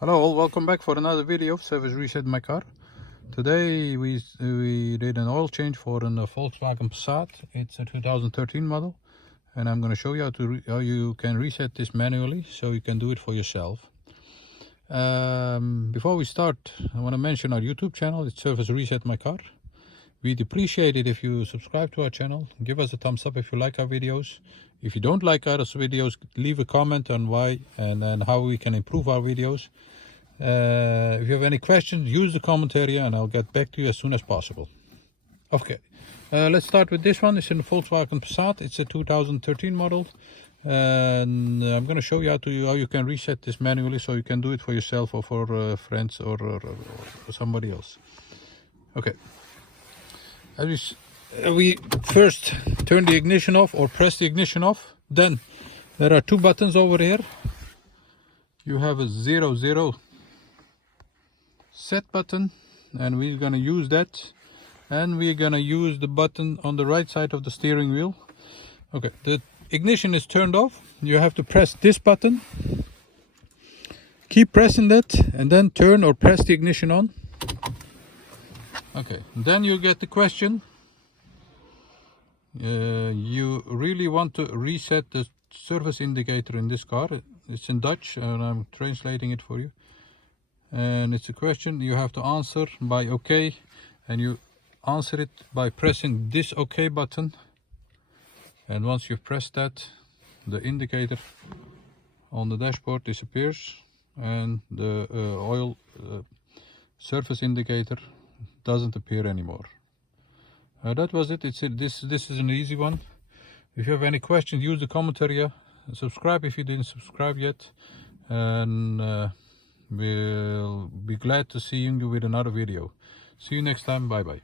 Hello all, welcome back for another video of Service Reset My Car. Today we did an oil change for a Volkswagen Passat. It's a 2013 model, and I'm going to show you how you can reset this manually so you can do it for yourself. Before we start, I want to mention our YouTube channel. It's Service Reset My Car. We'd appreciate it if you subscribe to our channel. Give us a thumbs up if you like our videos. If you don't like our videos, leave a comment on why and how we can improve our videos. If you have any questions, use the comment area and I'll get back to you as soon as possible. Okay, let's start with this one. It's in the Volkswagen Passat. It's a 2013 model. And I'm going to show you how you can reset this manually so you can do it for yourself or for friends or somebody else. Okay. We first turn the ignition off or press the ignition off. Then there are two buttons over here. You have a 0 set button, and we're gonna use that. And we're gonna use the button on the right side of the steering wheel. Okay, the ignition is turned off. You have to press this button. Keep pressing that and then turn or press the ignition on. Okay, then you get the question. You really want to reset the service indicator in this car. It's in Dutch and I'm translating it for you. And it's a question you have to answer by OK, and you answer it by pressing this OK button. And once you've pressed that, the indicator on the dashboard disappears and the oil surface indicator doesn't appear anymore. That was it. This is an easy one. If you have any questions, use the comment area. Subscribe if you didn't subscribe yet, and we'll be glad to see you with another video. See you next time. Bye bye.